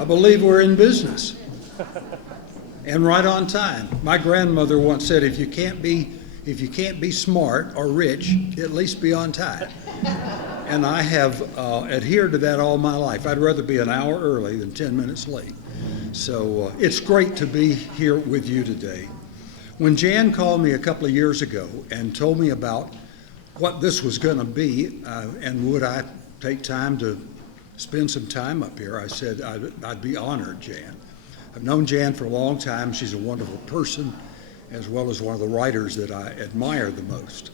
I believe we're in business. And right on time. My grandmother once said, if you can't be smart or rich, at least be on time. And I have adhered to that all my life. I'd rather be an hour early than 10 minutes late. So it's great to be here with you today. When Jan called me a couple of years ago and told me about what this was going to be, and would I take time to spend some time up here, I said I'd be honored, Jan. I've known Jan for a long time. She's a wonderful person, as well as one of the writers that I admire the most.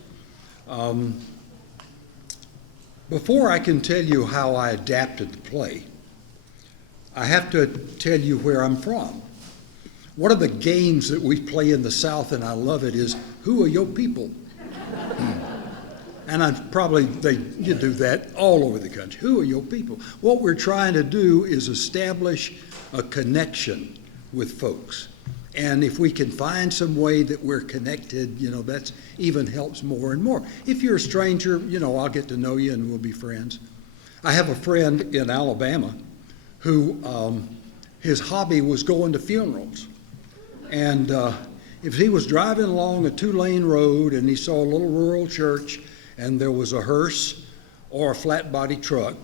Before I can tell you how I adapted the play, I have to tell you where I'm from. One of the games that we play in the South, and I love it, is who are your people? And you do that all over the country. Who are your people? What we're trying to do is establish a connection with folks. And if we can find some way that we're connected, that even helps more and more. If you're a stranger, I'll get to know you and we'll be friends. I have a friend in Alabama who his hobby was going to funerals. And if he was driving along a 2-lane road and he saw a little rural church and there was a hearse or a flat body truck,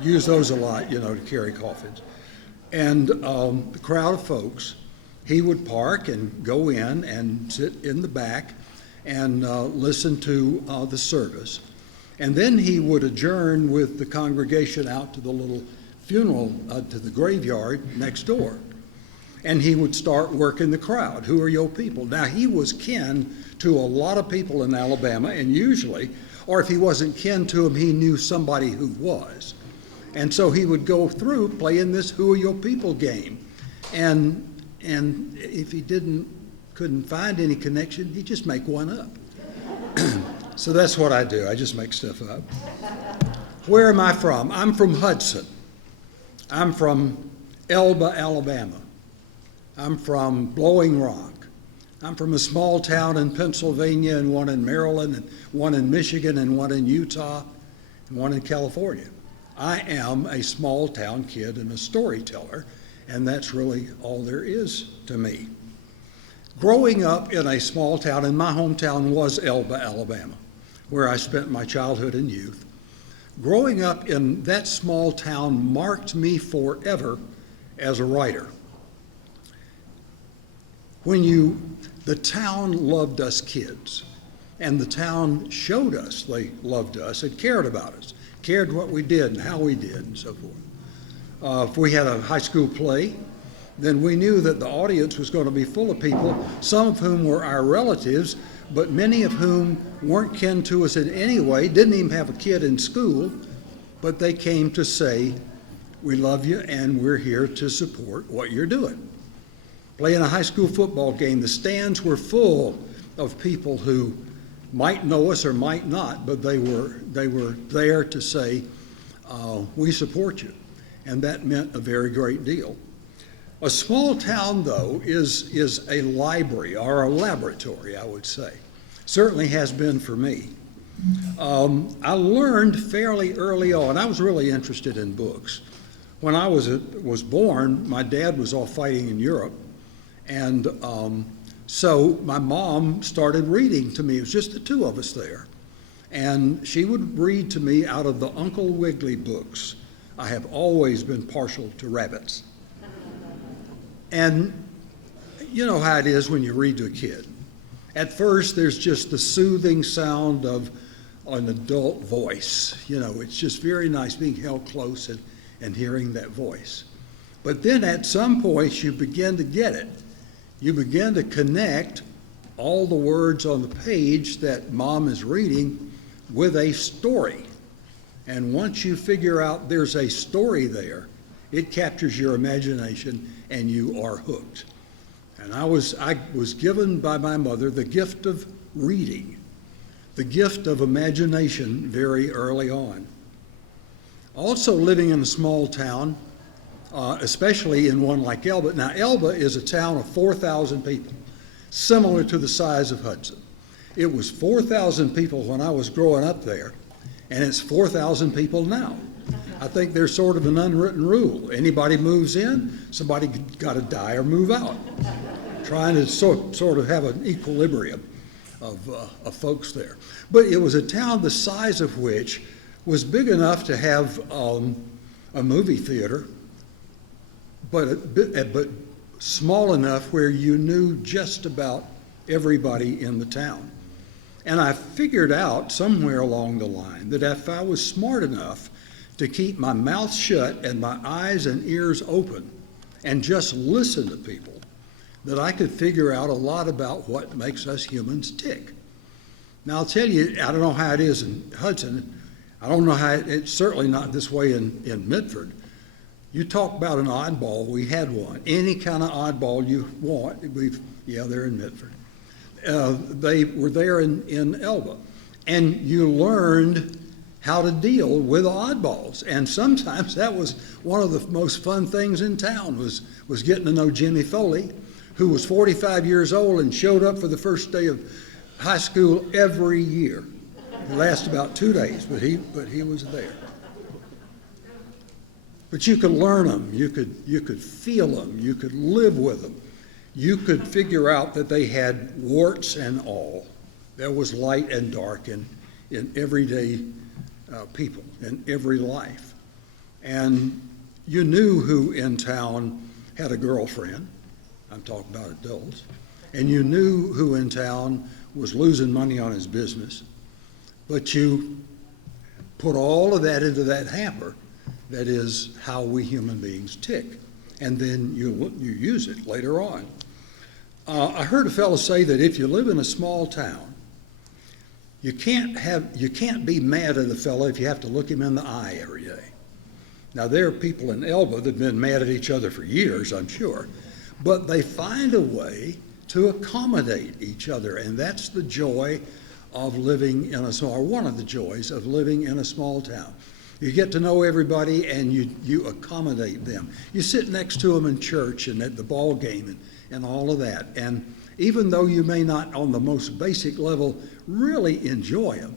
use those a lot, to carry coffins, and the crowd of folks, he would park and go in and sit in the back and listen to the service. And then he would adjourn with the congregation out to the little funeral, to the graveyard next door. And he would start working the crowd. Who are your people? Now, he was kin to a lot of people in Alabama, and usually, or if he wasn't kin to them, he knew somebody who was. And so he would go through playing this who are your people game. And if he couldn't find any connection, he'd just make one up. So that's what I do. I just make stuff up. Where am I from? I'm from Hudson. I'm from Elba, Alabama. I'm from Blowing Rock. I'm from a small town in Pennsylvania, and one in Maryland, and one in Michigan, and one in Utah, and one in California. I am a small town kid and a storyteller, and that's really all there is to me. Growing up in a small town, and my hometown was Elba, Alabama, where I spent my childhood and youth. Growing up in that small town marked me forever as a writer. The town loved us kids, and the town showed us they loved us and cared about us, cared what we did and how we did and so forth. If we had a high school play, then we knew that the audience was going to be full of people, some of whom were our relatives, but many of whom weren't kin to us in any way, didn't even have a kid in school, but they came to say, we love you and we're here to support what you're doing. Playing a high school football game, the stands were full of people who might know us or might not, but they were there to say, we support you. And that meant a very great deal. A small town, though, is a library or a laboratory, I would say. Certainly has been for me. I learned fairly early on, I was really interested in books. When I was born, my dad was off fighting in Europe, and so my mom started reading to me. It was just the two of us there. And she would read to me out of the Uncle Wiggily books. I have always been partial to rabbits. And you know how it is when you read to a kid. At first, there's just the soothing sound of an adult voice. It's just very nice being held close and hearing that voice. But then at some point, you begin to get it. You begin to connect all the words on the page that mom is reading with a story. And once you figure out there's a story there, it captures your imagination and you are hooked. And I was given by my mother the gift of reading, the gift of imagination very early on. Also living in a small town, especially in one like Elba. Now, Elba is a town of 4,000 people, similar to the size of Hudson. It was 4,000 people when I was growing up there, and it's 4,000 people now. I think there's sort of an unwritten rule. Anybody moves in, somebody got to die or move out. Trying to sort of have an equilibrium of folks there. But it was a town the size of which was big enough to have a movie theater, but small enough where you knew just about everybody in the town. And I figured out somewhere along the line that if I was smart enough to keep my mouth shut and my eyes and ears open and just listen to people, that I could figure out a lot about what makes us humans tick. Now I'll tell you, I don't know how it is in Hudson. I don't know how it's certainly not this way in Mitford. You talk about an oddball, we had one. Any kind of oddball you want, they're in Mitford. They were there in Elba. And you learned how to deal with oddballs. And sometimes that was one of the most fun things in town was getting to know Jimmy Foley, who was 45 years old and showed up for the first day of high school every year. It lasted about 2 days, but he was there. But you could learn them, you could feel them, you could live with them. You could figure out that they had warts and all. There was light and dark in everyday people, in every life. And you knew who in town had a girlfriend. I'm talking about adults. And you knew who in town was losing money on his business. But you put all of that into that hamper. That is how we human beings tick. And then you use it later on. I heard a fellow say that if you live in a small town, you can't be mad at a fellow if you have to look him in the eye every day. Now there are people in Elba that have been mad at each other for years, I'm sure, but they find a way to accommodate each other, and that's the joy of living in one of the joys of living in a small town. You get to know everybody and you accommodate them. You sit next to them in church and at the ball game and all of that. And even though you may not on the most basic level really enjoy them,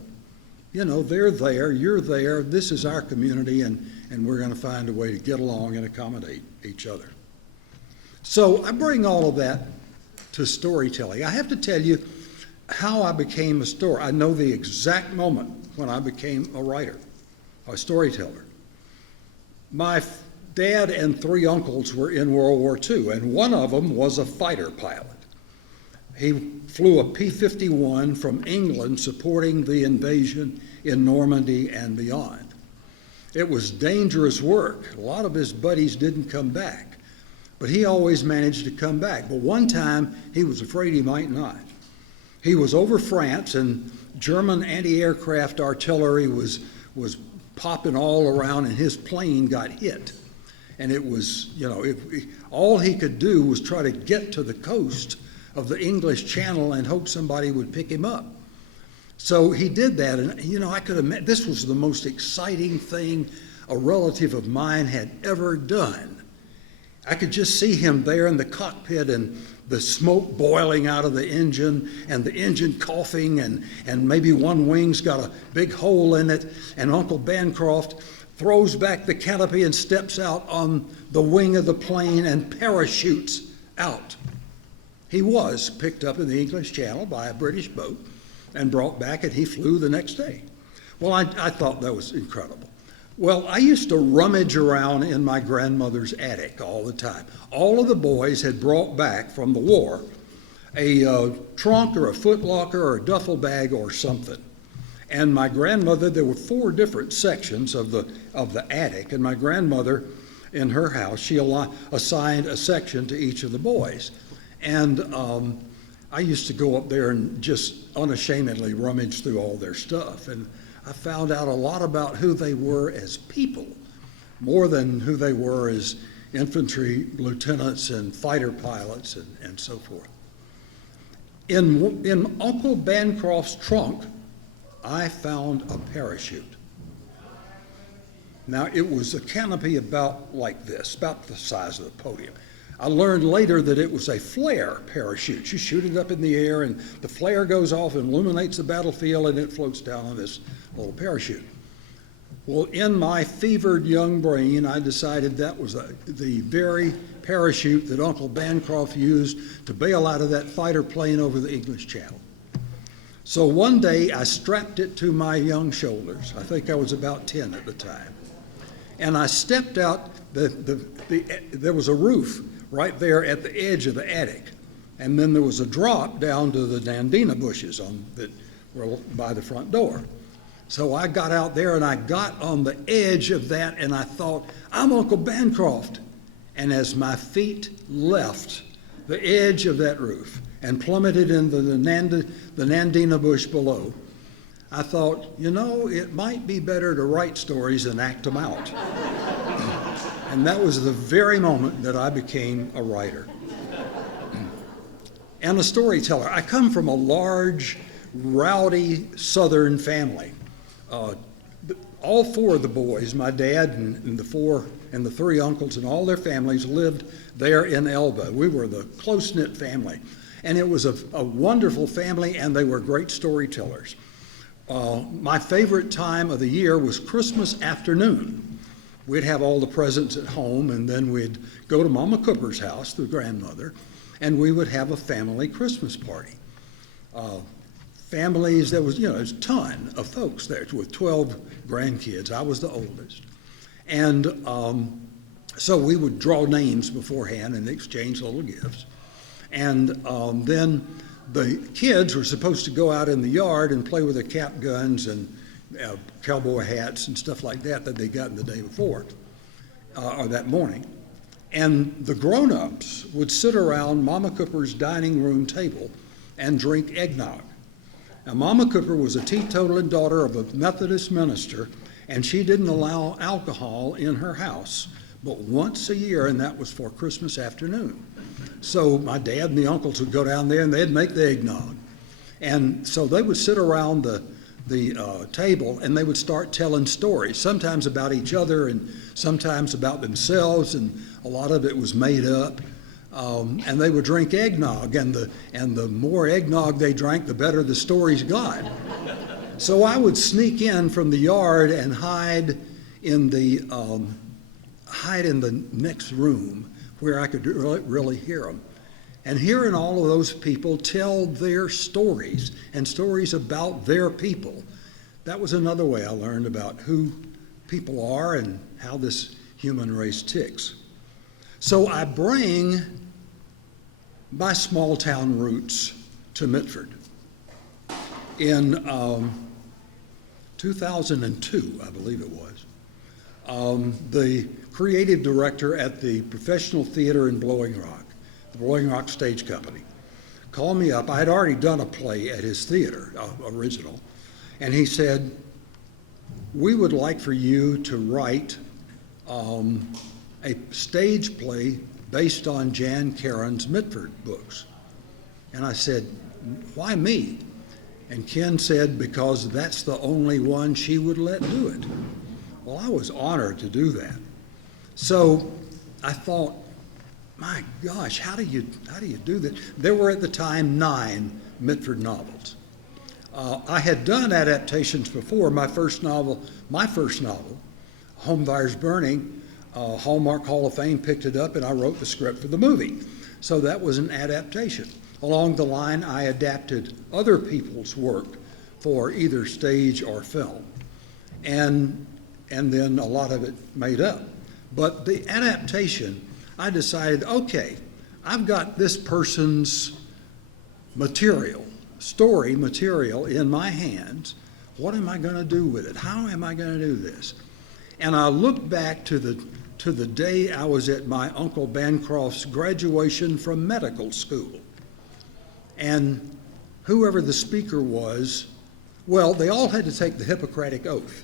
they're there, you're there, this is our community, and we're going to find a way to get along and accommodate each other. So I bring all of that to storytelling. I have to tell you how I became a storyteller. I know the exact moment when I became a writer, a storyteller. My dad and 3 uncles were in World War II, and one of them was a fighter pilot. He flew a P-51 from England supporting the invasion in Normandy and beyond. It was dangerous work. A lot of his buddies didn't come back, but he always managed to come back. But one time, he was afraid he might not. He was over France, and German anti-aircraft artillery was popping all around, and his plane got hit. And it was, all he could do was try to get to the coast of the English Channel and hope somebody would pick him up. So he did that, and I could have this was the most exciting thing a relative of mine had ever done. I could just see him there in the cockpit and the smoke boiling out of the engine and the engine coughing and maybe one wing's got a big hole in it, and Uncle Bancroft throws back the canopy and steps out on the wing of the plane and parachutes out. He was picked up in the English Channel by a British boat and brought back, and he flew the next day. Well, I thought that was incredible. Well, I used to rummage around in my grandmother's attic all the time. All of the boys had brought back from the war a trunk or a footlocker or a duffel bag or something. And my grandmother, there were 4 different sections of the attic, and my grandmother, in her house, she assigned a section to each of the boys. And I used to go up there and just unashamedly rummage through all their stuff. And I found out a lot about who they were as people, more than who they were as infantry lieutenants and fighter pilots and so forth. In Uncle Bancroft's trunk, I found a parachute. Now, it was a canopy about like this, about the size of the podium. I learned later that it was a flare parachute. You shoot it up in the air, and the flare goes off and illuminates the battlefield, and it floats down on this little parachute. Well, in my fevered young brain, I decided that was the very parachute that Uncle Bancroft used to bail out of that fighter plane over the English Channel. So one day I strapped it to my young shoulders. I think I was about 10 at the time. And I stepped out, there was a roof right there at the edge of the attic. And then there was a drop down to the nandina bushes that were by the front door. So I got out there and I got on the edge of that and I thought, I'm Uncle Bancroft. And as my feet left the edge of that roof and plummeted into the nandina bush below, I thought, it might be better to write stories than act them out. And that was the very moment that I became a writer and a storyteller. I come from a large, rowdy Southern family. All four of the boys, my dad and the three uncles and all their families lived there in Elba. We were the close-knit family. And it was a wonderful family, and they were great storytellers. My favorite time of the year was Christmas afternoon. We'd have all the presents at home, and then we'd go to Mama Cooper's house, the grandmother, and we would have a family Christmas party. Families, there was a ton of folks there with 12 grandkids. I was the oldest. And so we would draw names beforehand and exchange little gifts. And then the kids were supposed to go out in the yard and play with their cap guns and cowboy hats and stuff like that they got the day before, or that morning. And the grown-ups would sit around Mama Cooper's dining room table and drink eggnog. Now, Mama Cooper was a teetotaling daughter of a Methodist minister, and she didn't allow alcohol in her house but once a year, and that was for Christmas afternoon. So my dad and the uncles would go down there, and they'd make the eggnog. And so they would sit around the table, and they would start telling stories, sometimes about each other and sometimes about themselves, and a lot of it was made up. And they would drink eggnog, and the more eggnog they drank, the better the stories got. So I would sneak in from the yard and hide in the next room where I could really hear them. And hearing all of those people tell their stories and stories about their people, that was another way I learned about who people are and how this human race ticks. So I bring my small town roots to Mitford. In 2002, I believe it was, the creative director at the Professional Theater in Blowing Rock, the Blowing Rock Stage Company, called me up. I had already done a play at his theater, original, and he said, we would like for you to write a stage play based on Jan Karen's Mitford books. And I said, why me? And Ken said, because that's the only one she would let do it. Well, I was honored to do that. So I thought, my gosh, how do you do that? There were at the time 9 Mitford novels. I had done adaptations before. My first novel, Home Fires Burning, Hallmark Hall of Fame picked it up, and I wrote the script for the movie. So that was an adaptation. Along the line, I adapted other people's work for either stage or film, and then a lot of it made up. But the adaptation, I decided, okay, I've got this person's material, story material in my hands. What am I going to do with it? How am I going to do this? And I looked back to the day I was at my Uncle Bancroft's graduation from medical school. And whoever the speaker was, well, they all had to take the Hippocratic Oath.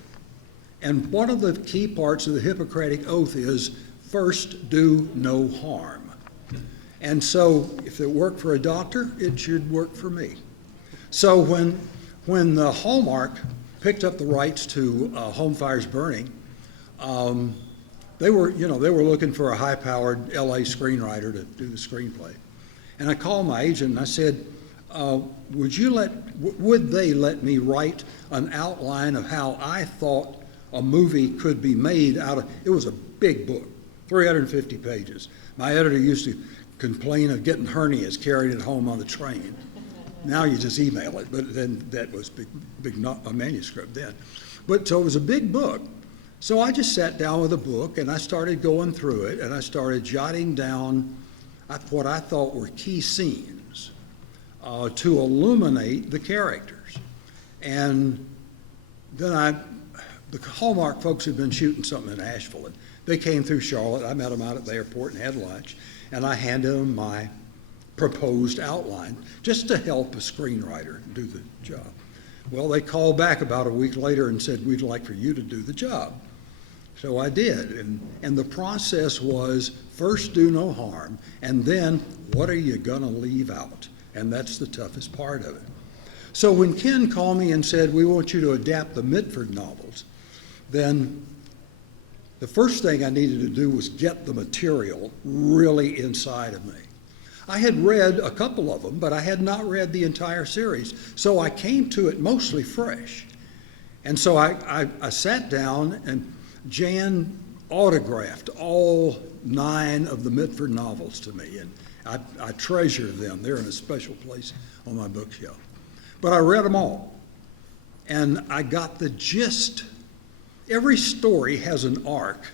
And one of the key parts of the Hippocratic Oath is, first, do no harm. And so if it worked for a doctor, it should work for me. So when the Hallmark picked up the rights to Home Fires Burning, they were looking for a high-powered LA screenwriter to do the screenplay. And I called my agent and I said, would they let me write an outline of how I thought a movie could be made out of, it was a big book, 350 pages. My editor used to complain of getting hernias carrying it home on the train. Now you just email it, but then that was big not a manuscript then. But so it was a big book. So I just sat down with a book and I started going through it and I started jotting down what I thought were key scenes to illuminate the characters. And then the Hallmark folks had been shooting something in Asheville, and they came through Charlotte. I met them out at the airport and had lunch, and I handed them my proposed outline just to help a screenwriter do the job. Well, they called back about a week later and said, we'd like for you to do the job. So I did, and the process was first do no harm, and then what are you gonna leave out? And that's the toughest part of it. So when Ken called me and said, we want you to adapt the Mitford novels, then the first thing I needed to do was get the material really inside of me. I had read a couple of them, but I had not read the entire series, so I came to it mostly fresh. And so I sat down, and Jan autographed all 9 of the Mitford novels to me, and I treasure them. They're in a special place on my bookshelf. But I read them all, and I got the gist. Every story has an arc.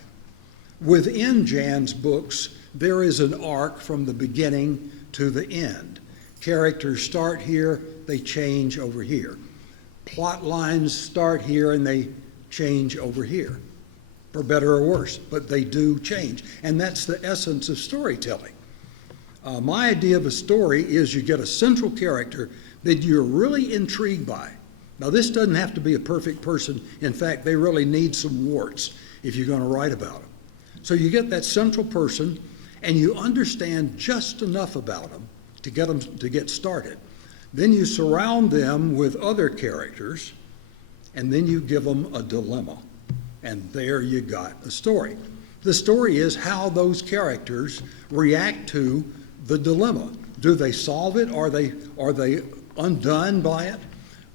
Within Jan's books, there is an arc from the beginning to the end. Characters start here, they change over here. Plot lines start here and they change over here, for better or worse, but they do change. And that's the essence of storytelling. My idea of a story is you get a central character that you're really intrigued by. Now, this doesn't have to be a perfect person. In fact, they really need some warts if you're going to write about them. So you get that central person, and you understand just enough about them to get started. Then you surround them with other characters, and then you give them a dilemma. And there you got a story. The story is how those characters react to the dilemma. Do they solve it? Are they undone by it?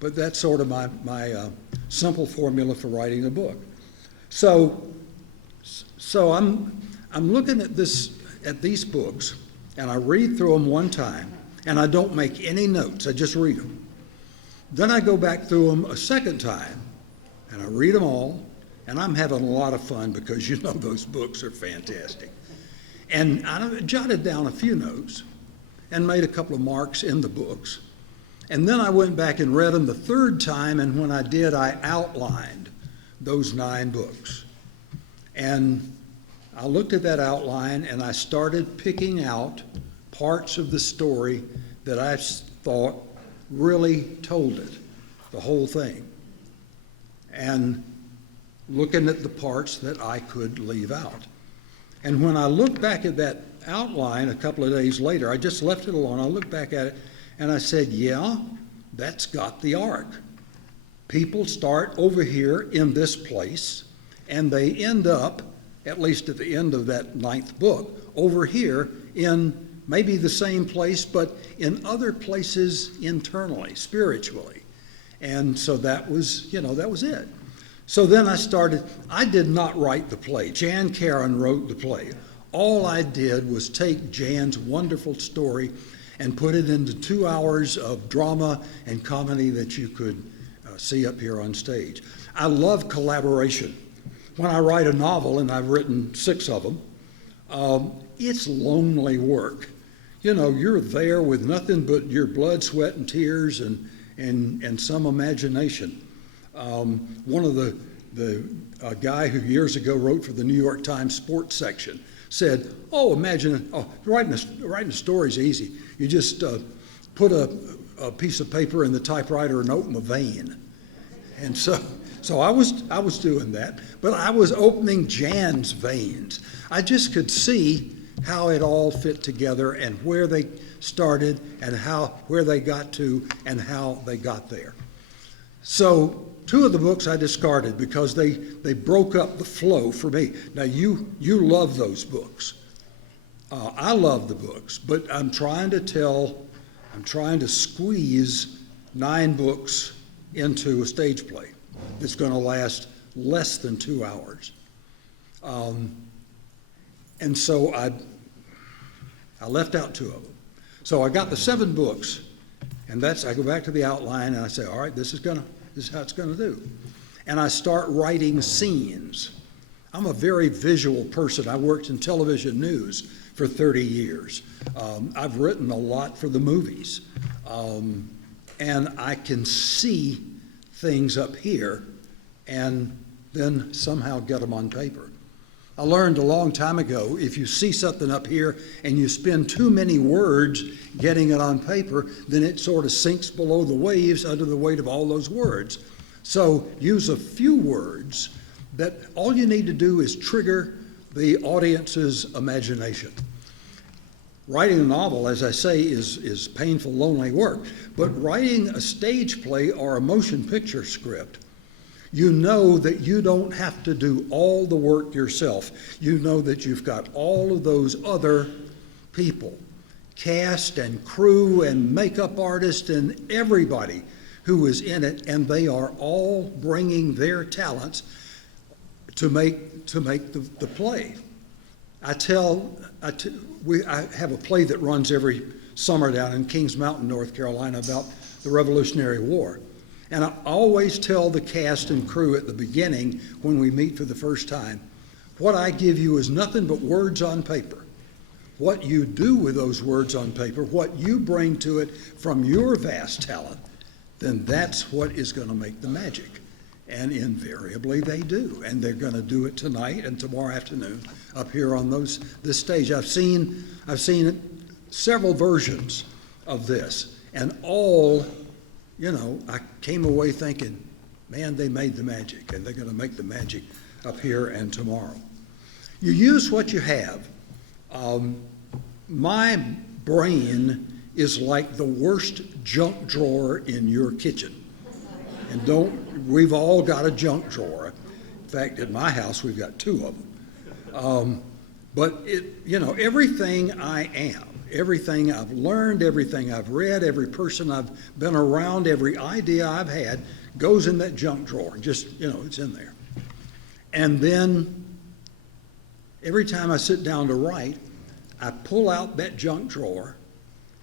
But that's sort of my simple formula for writing a book. So I'm looking at these books, and I read through them one time, and I don't make any notes. I just read them. Then I go back through them a second time, and I read them all, and I'm having a lot of fun because you know those books are fantastic. And I jotted down a few notes and made a couple of marks in the books. And then I went back and read them the third time, and when I did, I outlined those 9 books. And I looked at that outline, and I started picking out parts of the story that I thought really told it, the whole thing, and looking at the parts that I could leave out. And when I looked back at that outline a couple of days later, I just left it alone. I looked back at it, and I said, yeah, that's got the arc. People start over here in this place, and they end up, at least at the end of that 9th book, over here in maybe the same place, but in other places internally, spiritually. And so that was it. So then I did not write the play. Jan Karen wrote the play. All I did was take Jan's wonderful story and put it into 2 hours of drama and comedy that you could see up here on stage. I love collaboration. When I write a novel, and I've written 6 of them, it's lonely work. You know, you're there with nothing but your blood, sweat, and tears and some imagination. One of the guy who years ago wrote for the New York Times sports section said, writing a story is easy. You just put a piece of paper in the typewriter and open a vein. And so I was doing that, but I was opening Jan's veins. I just could see how it all fit together and where they started and where they got to and how they got there. So 2 of the books I discarded because they broke up the flow for me. Now you love those books. I love the books, but I'm trying to squeeze 9 books into a stage play that's going to last less than 2 hours. And so I left out 2 of them. So I got the 7 books, and I go back to the outline, and I say, all right, this is how it's gonna do. And I start writing scenes. I'm a very visual person. I worked in television news for 30 years. I've written a lot for the movies. And I can see things up here and then somehow get them on paper. I learned a long time ago, if you see something up here and you spend too many words getting it on paper, then it sort of sinks below the waves under the weight of all those words. So use a few words that all you need to do is trigger the audience's imagination. Writing a novel, as I say, is painful, lonely work, but writing a stage play or a motion picture script, you know that you don't have to do all the work yourself. You know that you've got all of those other people, cast and crew and makeup artists and everybody who is in it, and they are all bringing their talents to make the play. I have a play that runs every summer down in Kings Mountain, North Carolina, about the Revolutionary War. And I always tell the cast and crew at the beginning when we meet for the first time, what I give you is nothing but words on paper. What you do with those words on paper, what you bring to it from your vast talent, then that's what is going to make the magic. And invariably they do. And they're going to do it tonight and tomorrow afternoon up here on this stage. I've seen several versions of this, and all, I came away thinking, man, they made the magic, and they're going to make the magic up here and tomorrow. You use what you have. My brain is like the worst junk drawer in your kitchen. And we've all got a junk drawer. In fact, at my house, we've got 2 of them. But everything I am, everything I've learned, everything I've read, every person I've been around, every idea I've had goes in that junk drawer. Just, it's in there. And then every time I sit down to write, I pull out that junk drawer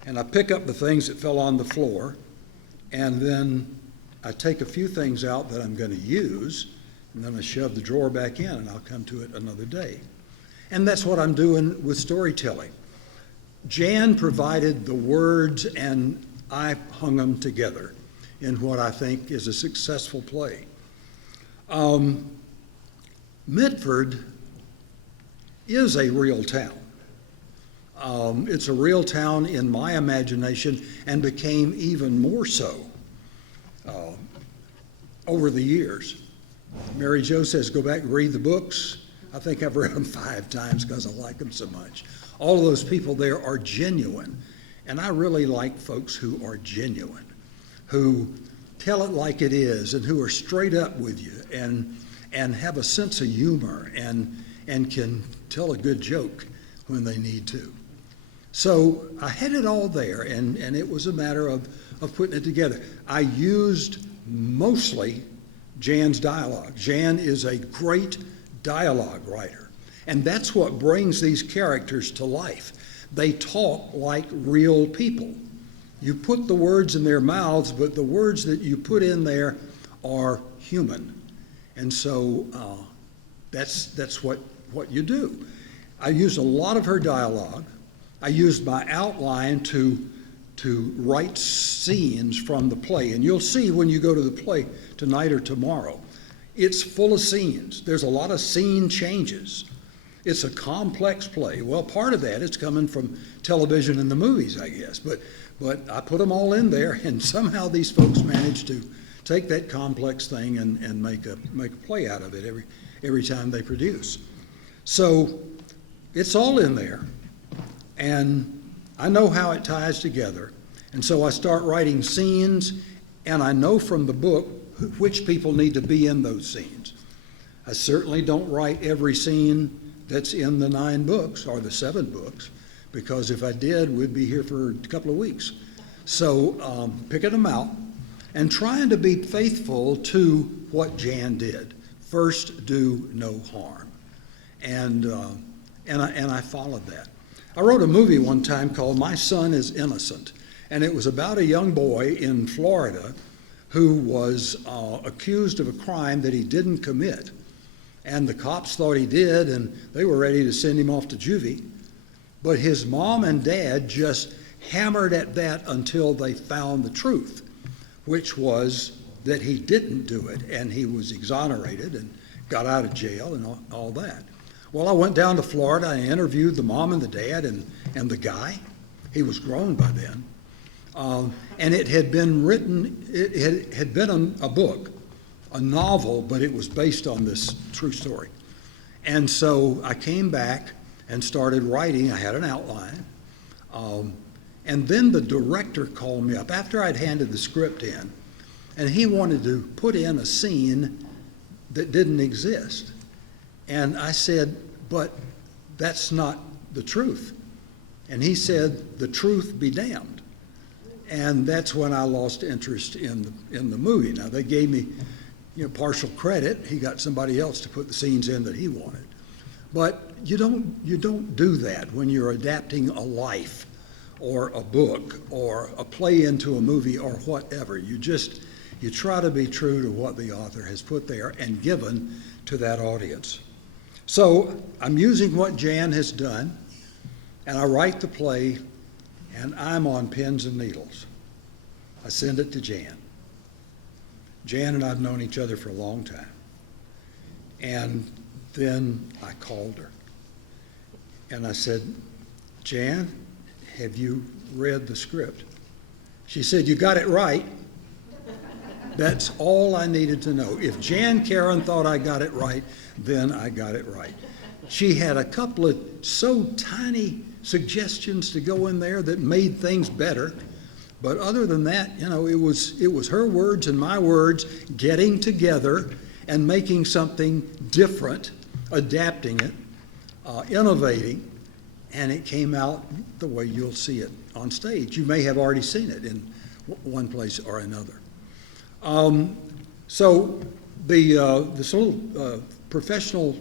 and I pick up the things that fell on the floor, and then I take a few things out that I'm going to use, and then I shove the drawer back in, and I'll come to it another day. And that's what I'm doing with storytelling. Jan provided the words, and I hung them together in what I think is a successful play. Mitford is a real town. It's a real town in my imagination, and became even more so over the years. Mary Jo says, go back and read the books. I think I've read them 5 times because I like them so much. All of those people there are genuine, and I really like folks who are genuine, who tell it like it is, and who are straight up with you, and have a sense of humor, and can tell a good joke when they need to. So I had it all there, and it was a matter of putting it together. I used mostly Jan's dialogue. Jan is a great dialogue writer, and that's what brings these characters to life. They talk like real people. You put the words in their mouths, but the words that you put in there are human. And so that's what you do. I used a lot of her dialogue. I used my outline to write scenes from the play. And you'll see when you go to the play tonight or tomorrow, it's full of scenes. There's a lot of scene changes. It's a complex play. Well, part of that is coming from television and the movies, I guess. But I put them all in there, and somehow these folks managed to take that complex thing and make a play out of it every time they produce. So it's all in there. And I know how it ties together. And so I start writing scenes, and I know from the book which people need to be in those scenes. I certainly don't write every scene that's in the 9 books or the 7 books, because if I did, we'd be here for a couple of weeks. So picking them out and trying to be faithful to what Jan did. first do no harm. And I followed that. I wrote a movie one time called My Son is Innocent, and it was about a young boy in Florida who was accused of a crime that he didn't commit. And the cops thought he did, and they were ready to send him off to juvie. But his mom and dad just hammered at that until they found the truth, which was that he didn't do it, and he was exonerated and got out of jail and all that. Well, I went down to Florida. I interviewed the mom and the dad and the guy. He was grown by then. And it had been written, it had been a book, a novel, but it was based on this true story. And so I came back and started writing. I had an outline. And then the director called me up after I'd handed the script in, and he wanted to put in a scene that didn't exist. And I said, but that's not the truth. And he said, the truth be damned. And that's when I lost interest in the movie. Now, they gave me partial credit. He got somebody else to put the scenes in that he wanted. But you don't do that when you're adapting a life or a book or a play into a movie or whatever. You try to be true to what the author has put there and given to that audience. So I'm using what Jan has done, and I write the play, and I'm on pins and needles. I send it to Jan. Jan and I have known each other for a long time. And then I called her, and I said, Jan, have you read the script? She said, you got it right. That's all I needed to know. If Jan Karen thought I got it right, then I got it right. She had a couple of so tiny suggestions to go in there that made things better. But other than that, it was her words and my words getting together and making something different, adapting it, innovating, and it came out the way you'll see it on stage. You may have already seen it in one place or another. So this little professional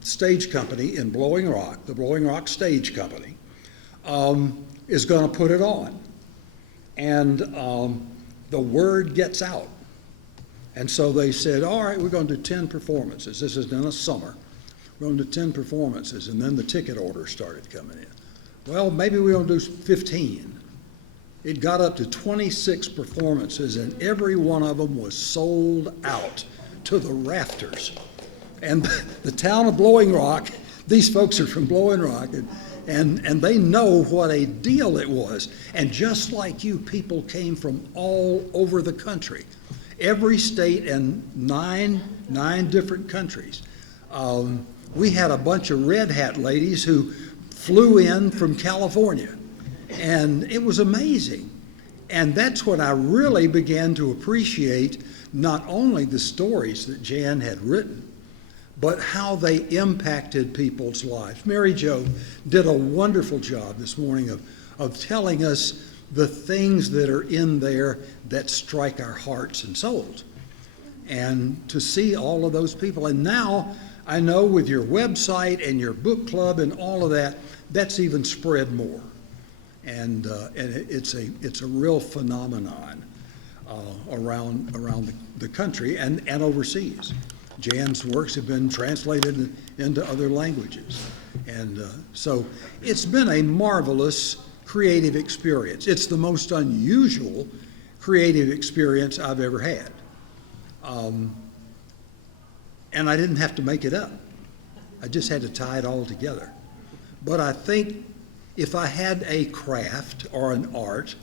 stage company in Blowing Rock, the Blowing Rock Stage Company, is going to put it on. And the word gets out. And so they said, all right, we're going to do 10 performances. This is in the summer. We're going to do 10 performances. And then the ticket orders started coming in. Well, maybe we're going to do 15. It got up to 26 performances, and every one of them was sold out to the rafters. And the town of Blowing Rock, these folks are from Blowing Rock, and they know what a deal it was. And just like you, people came from all over the country, every state and nine different countries. We had a bunch of red hat ladies who flew in from California. And it was amazing. And that's when I really began to appreciate not only the stories that Jan had written, but how they impacted people's lives. Mary Jo did a wonderful job this morning of telling us the things that are in there that strike our hearts and souls. And to see all of those people. And now I know with your website and your book club and all of that, that's even spread more. And it's a real phenomenon around the country and overseas. Jan's works have been translated into other languages. And so it's been a marvelous creative experience. It's the most unusual creative experience I've ever had. And I didn't have to make it up. I just had to tie it all together. But I think if I had a craft or an art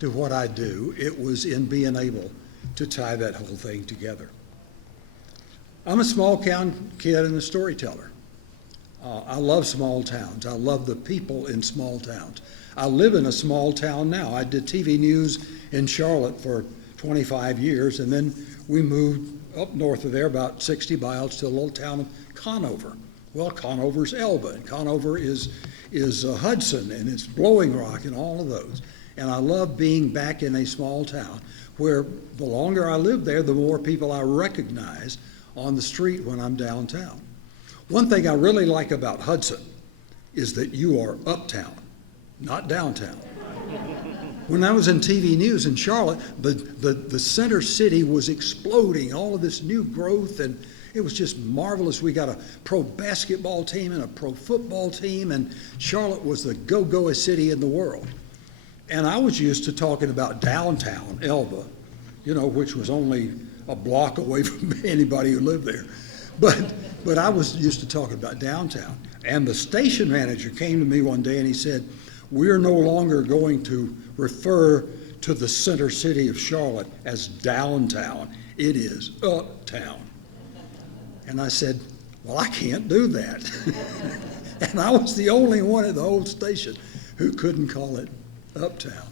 to what I do, it was in being able to tie that whole thing together. I'm a small town kid and a storyteller. I love small towns. I love the people in small towns. I live in a small town now. I did TV news in Charlotte for 25 years, and then we moved up north of there about 60 miles to a little town of Conover. Well, Conover's Elba, and Conover is Hudson, and it's Blowing Rock, and all of those. And I love being back in a small town where the longer I live there, the more people I recognize on the street when I'm downtown. One thing I really like about Hudson is that you are uptown, not downtown. When I was in TV news in Charlotte, the center city was exploding, all of this new growth, and it was just marvelous. We got a pro basketball team and a pro football team, and Charlotte was the go-goest city in the world. And I was used to talking about downtown Elba, which was only a block away from anybody who lived there. But I was used to talking about downtown. And the station manager came to me one day and he said, "We're no longer going to refer to the center city of Charlotte as downtown. It is uptown." And I said, "Well, I can't do that." And I was the only one at the whole station who couldn't call it uptown.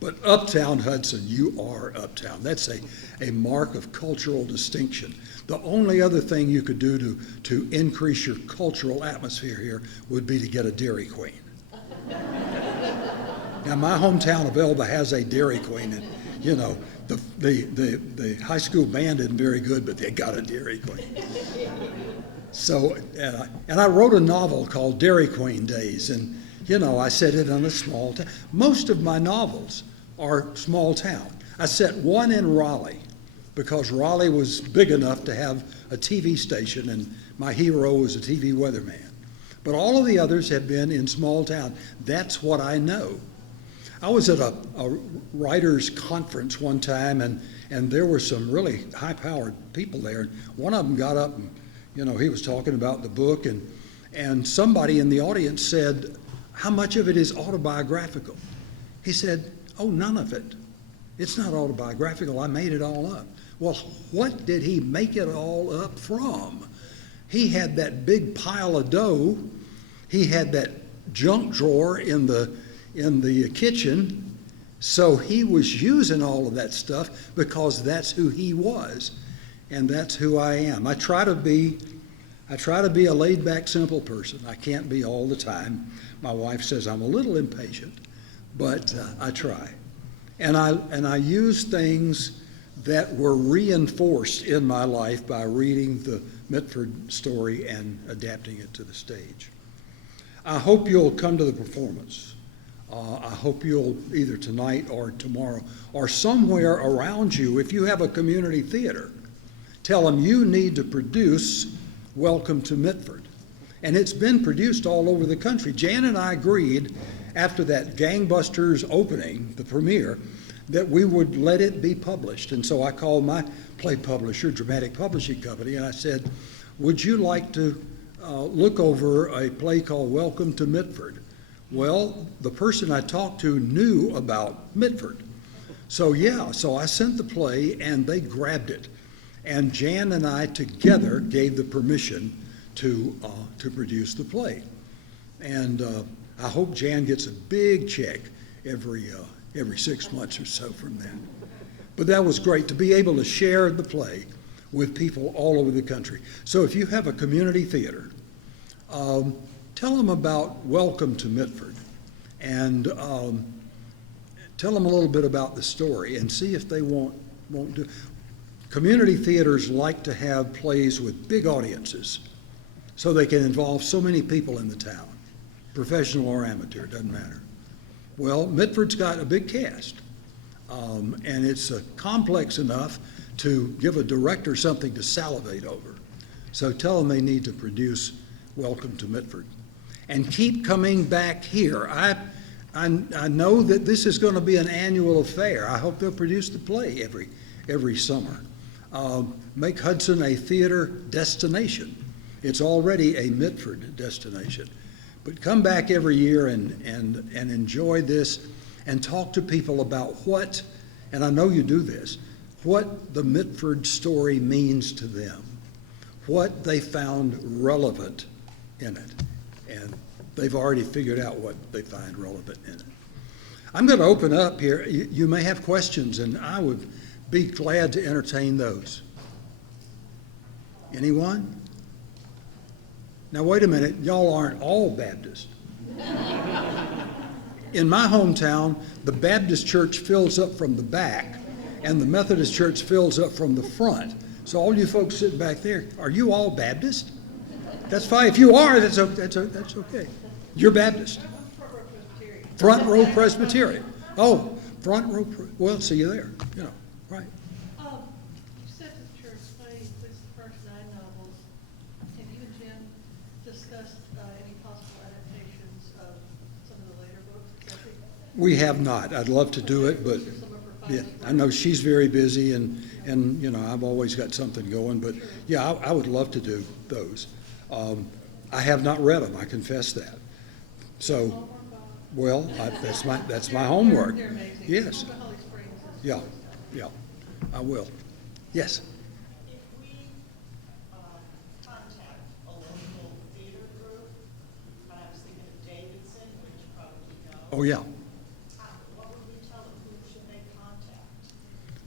But uptown Hudson, you are uptown. That's a mark of cultural distinction. The only other thing you could do to increase your cultural atmosphere here would be to get a Dairy Queen. Now, my hometown of Elba has a Dairy Queen, and the high school band isn't very good, but they got a Dairy Queen. So, and I wrote a novel called Dairy Queen Days, and I set it in a small town. Most of my novels are small town. I set one in Raleigh because Raleigh was big enough to have a TV station, and my hero was a TV weatherman. But all of the others have been in small town. That's what I know. I was at a writers' conference one time, and there were some really high-powered people there. And one of them got up, and he was talking about the book, and somebody in the audience said, "How much of it is autobiographical?" He said, "Oh, none of it. It's not autobiographical. I made it all up." Well, what did he make it all up from? He had that big pile of dough. He had that junk drawer in the kitchen. So he was using all of that stuff because that's who he was, and that's who I am. I try to be a laid-back, simple person. I can't be all the time. My wife says I'm a little impatient, but I try. And I use things that were reinforced in my life by reading the Mitford story and adapting it to the stage. I hope you'll come to the performance. I hope you'll either tonight or tomorrow or somewhere around you. If you have a community theater, tell them you need to produce Welcome to Mitford. And it's been produced all over the country. Jan and I agreed after that gangbusters opening, the premiere, that we would let it be published. And so I called my play publisher, Dramatic Publishing Company, and I said, "Would you like to look over a play called Welcome to Mitford?" Well, the person I talked to knew about Mitford. So I sent the play and they grabbed it. And Jan and I together gave the permission to produce the play. And I hope Jan gets a big check every 6 months or so from that. But that was great to be able to share the play with people all over the country. So if you have a community theater, tell them about Welcome to Mitford, and tell them a little bit about the story and see if they won't do. Community theaters like to have plays with big audiences so they can involve so many people in the town, professional or amateur, doesn't matter. Well, Mitford's got a big cast, and it's complex enough to give a director something to salivate over. So tell them they need to produce Welcome to Mitford. And keep coming back here. I know that this is going to be an annual affair. I hope they'll produce the play every summer. Make Hudson a theater destination. It's already a Mitford destination. But come back every year and enjoy this and talk to people about what, and I know you do this, what the Mitford story means to them, what they found relevant in it. And they've already figured out what they find relevant in it. I'm going to open up here. You may have questions, and I would be glad to entertain those. Anyone? Now, wait a minute. Y'all aren't all Baptist. In my hometown, the Baptist church fills up from the back, and the Methodist church fills up from the front. So all you folks sitting back there, are you all Baptist? That's fine. If you are, that's okay. You're Baptist. Front row Presbyterian. Oh, front row. Well, see you there. You know, right. You said the church play this first 9 novels. Have you and Jim discussed any possible adaptations of some of the later books? We have not. I'd love to do it, but yeah, I know she's very busy, and you know, I've always got something going. But yeah, I would love to do those. I have not read them. I confess that. So, well, that's my homework. Yes. Yeah, yeah, I will. Yes. If we contact a local theater group, and I was thinking of Davidson, which you probably know. Oh, yeah. What would we tell them? Who should they contact?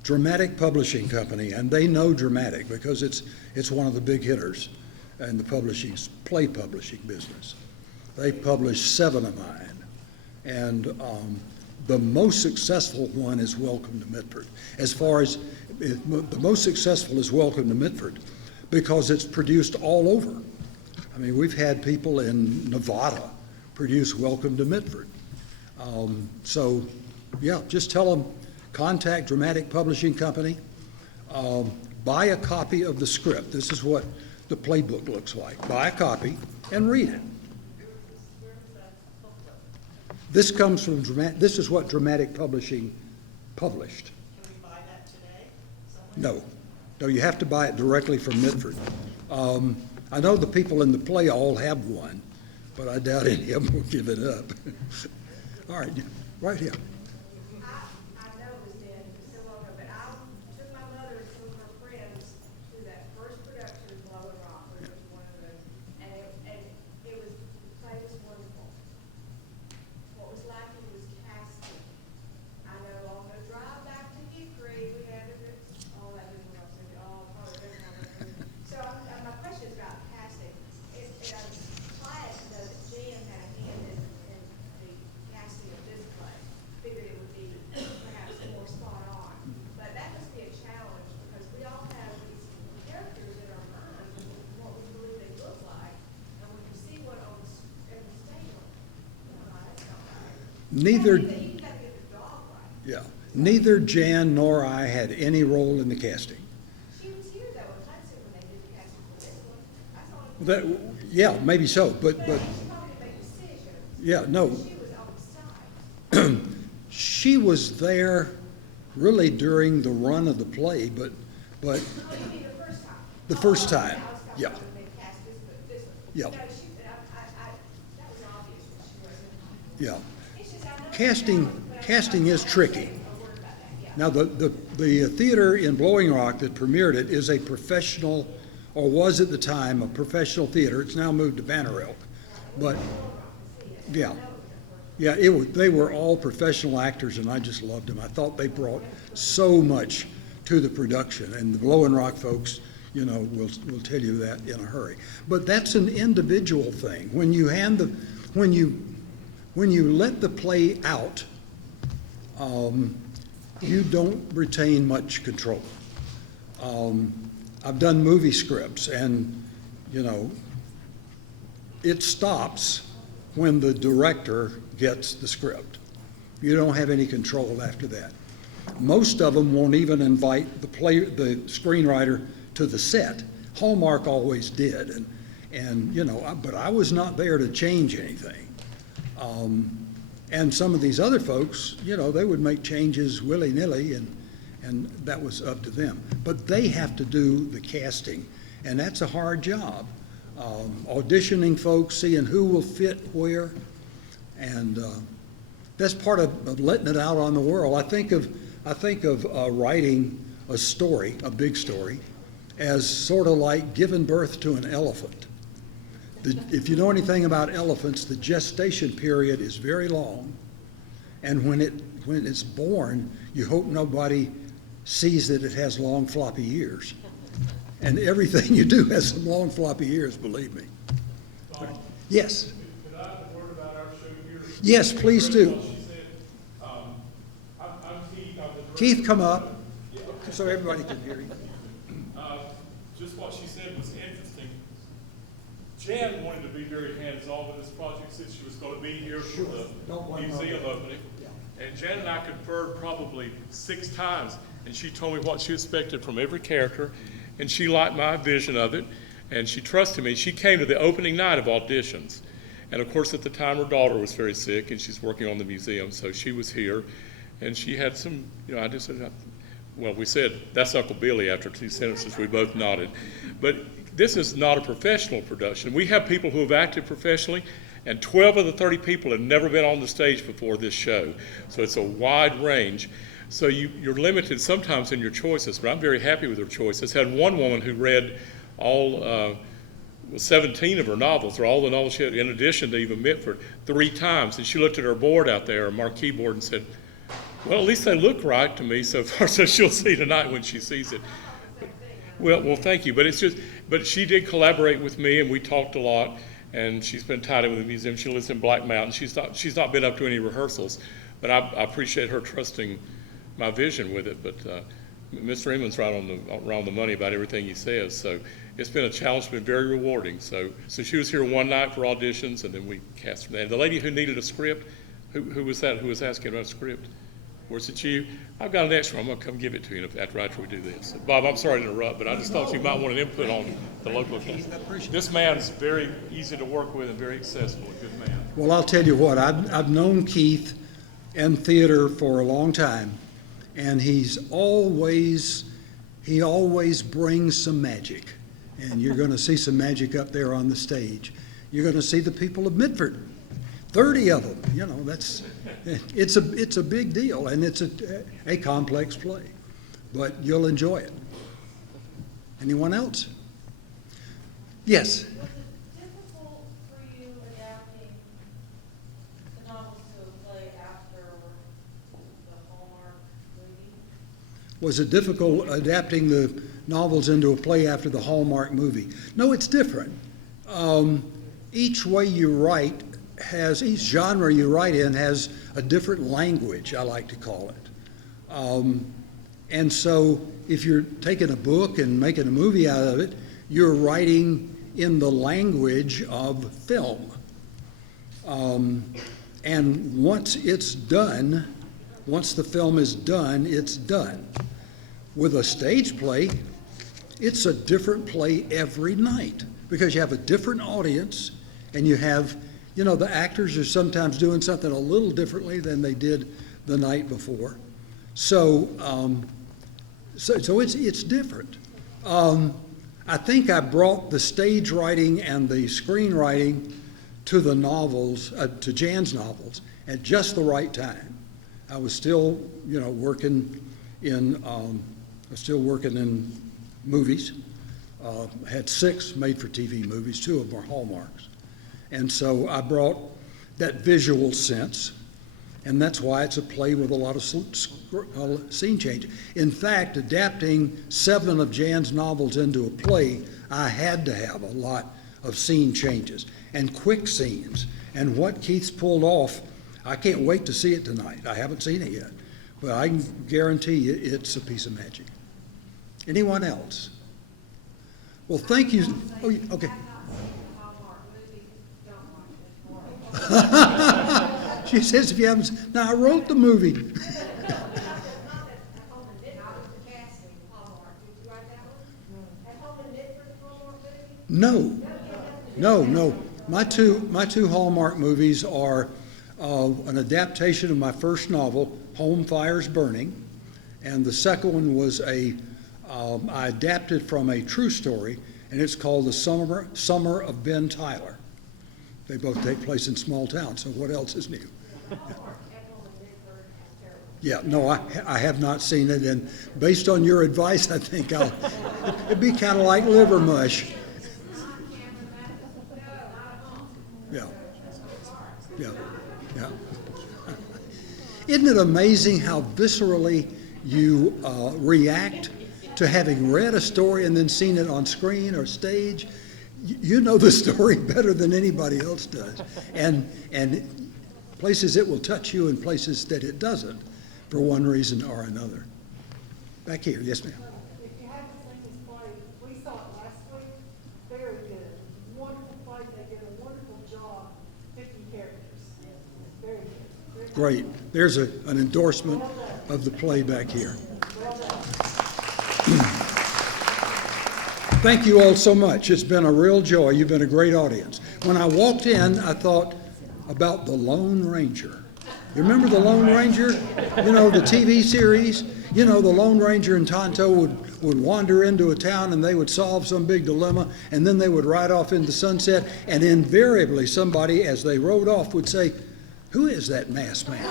Dramatic Publishing Company, and they know Dramatic because it's one of the big hitters in the play publishing business. They published 7 of mine, and the most successful one is Welcome to Mitford. As far as the most successful is Welcome to Mitford because it's produced all over. I mean, we've had people in Nevada produce Welcome to Mitford. So, yeah, just tell them, contact Dramatic Publishing Company, buy a copy of the script. This is what the playbook looks like. Buy a copy and read it. This comes from this is what Dramatic Publishing published. Can we buy that today? No, you have to buy it directly from Mitford. I know the people in the play all have one, but I doubt any of them will give it up. All right, right here. I know it was dead so long ago, but I took my mother and some of her friends to that first production of Blowing Rock, which was one of those, and it was, the play was wonderful. What was lacking was casting. I know on the drive back to Hickory, we had all that is what I said, probably doesn't. So my question is about casting. I was glad to know that Jan had a hand in the casting of this play. Figured it would be perhaps more spot on. But that must be a challenge because we all have these characters in our minds and what we believe they look like. And when you see one on every stage, that's not right. Neither. You gotta get the dog right. Yeah, neither Jan nor I had any role in the casting. She was here though in Hudson when they did the casting for this one. I saw it. Yeah, maybe so, but She probably made decisions. yeah, no. She was on the side. She was there really during the run of the play, but Oh, you mean the first time? The first time, I was talking yeah. about when they cast this, but this one. Yeah. No, that was obvious that she wasn't. yeah, It's just, I know. casting is tricky. A word about that, yeah. Now, the theater in Blowing Rock that premiered it is a professional, or was at the time, a professional theater. It's now moved to Banner Elk. But, yeah. Yeah, they were all professional actors, and I just loved them. I thought they brought so much to the production, and the Blowing Rock folks, you know, will tell you that in a hurry. But that's an individual thing. When you let the play out, you don't retain much control. I've done movie scripts, and you know, it stops when the director gets the script. You don't have any control after that. Most of them won't even invite the screenwriter to the set. Hallmark always did, and you know, but I was not there to change anything. And some of these other folks, you know, they would make changes willy-nilly, and that was up to them. But they have to do the casting, and that's a hard job. Auditioning folks, seeing who will fit where, and that's part of letting it out on the world. I think of writing a story, a big story, as sort of like giving birth to an elephant. If you know anything about elephants, the gestation period is very long, and when it's born, you hope nobody sees that it has long floppy ears. And everything you do has some long floppy ears, believe me. Yes. Could I have a word about our show here? Yes, please do. She said, I'm Keith. I'm the director. Keith, come up so everybody can hear you. just what she said was interesting. Jan wanted to be very hands-on with this project since she was going to be here for Don't the blame her. museum opening. Yeah. And Jan and I conferred probably 6 times, and she told me what she expected from every character, and she liked my vision of it, and she trusted me. She came to the opening night of auditions. And of course, at the time, her daughter was very sick, and she's working on the museum, so she was here. And she had some, I just said, well, we said, that's Uncle Billy after 2 sentences. We both nodded. But this is not a professional production. We have people who have acted professionally, and 12 of the 30 people have never been on the stage before this show. So it's a wide range. So you're limited sometimes in your choices, but I'm very happy with her choices. Had one woman who read all 17 of her novels, or all the novels she had, in addition to even Mitford, 3 times. And she looked at her board out there, a marquee board, and said, well, at least they look right to me so far, so she'll see tonight when she sees it. Well, thank you. But she did collaborate with me, and we talked a lot, and she's been tied in with the museum. She lives in Black Mountain. She's not been up to any rehearsals, but I appreciate her trusting my vision with it. But Mr. Inman's right on the money about everything he says. So it's been a challenge, been very rewarding. So she was here one night for auditions, and then we cast from there. The lady who needed a script, who was that? Who was asking about a script? Was it you? I've got an extra. I'm going to come give it to you after we do this. Bob, I'm sorry to interrupt, but I just thought you might want an input on the local cast. This man's very easy to work with and very accessible. A good man. Well, I'll tell you what, I've known Keith in theater for a long time, and he always brings some magic. And you're going to see some magic up there on the stage. You're going to see the people of Mitford, 30 of them. It's a big deal, and it's a complex play, but you'll enjoy it. Anyone else? Yes. Was it difficult for you adapting the novels to a play after the Hallmark movie? Was it difficult adapting the novels into a play after the Hallmark movie? No, it's different. Each way you write each genre you write in has a different language, I like to call it. And so if you're taking a book and making a movie out of it, you're writing in the language of film. And once it's done, once the film is done, it's done. With a stage play, it's a different play every night because you have a different audience, and you have, the actors are sometimes doing something a little differently than they did the night before. So it's different. I think I brought the stage writing and the screenwriting to the novels, to Jan's novels, at just the right time. I was still, working in movies. Had 6 made-for-TV movies, 2 of them were Hallmarks. And so I brought that visual sense, and that's why it's a play with a lot of scene change. In fact, adapting 7 of Jan's novels into a play, I had to have a lot of scene changes and quick scenes. And what Keith's pulled off, I can't wait to see it tonight. I haven't seen it yet, but I can guarantee you it's a piece of magic. Anyone else? Well, thank you. Oh, okay. She says if you haven't. Now, I wrote the movie. No. My two Hallmark movies are an adaptation of my first novel, Home Fires Burning, and the second one was I adapted from a true story, and it's called The Summer of Ben Tyler. They both take place in small towns, so what else is new? Yeah, no, I have not seen it, and based on your advice, I think it'd be kind of like liver mush. Yeah. Isn't it amazing how viscerally you react to having read a story and then seen it on screen or stage? You know the story better than anybody else does. And places it will touch you and places that it doesn't, for one reason or another. Back here, yes ma'am. If you haven't seen this play, we saw it Great. There's an endorsement of the play back here. Thank you all so much. It's been a real joy. You've been a great audience. When I walked in, I thought about the Lone Ranger. You remember the Lone Ranger? You know, the TV series? You know, the Lone Ranger and Tonto would wander into a town and they would solve some big dilemma, and then they would ride off into sunset, and invariably somebody, as they rode off, would say, "Who is that masked man?"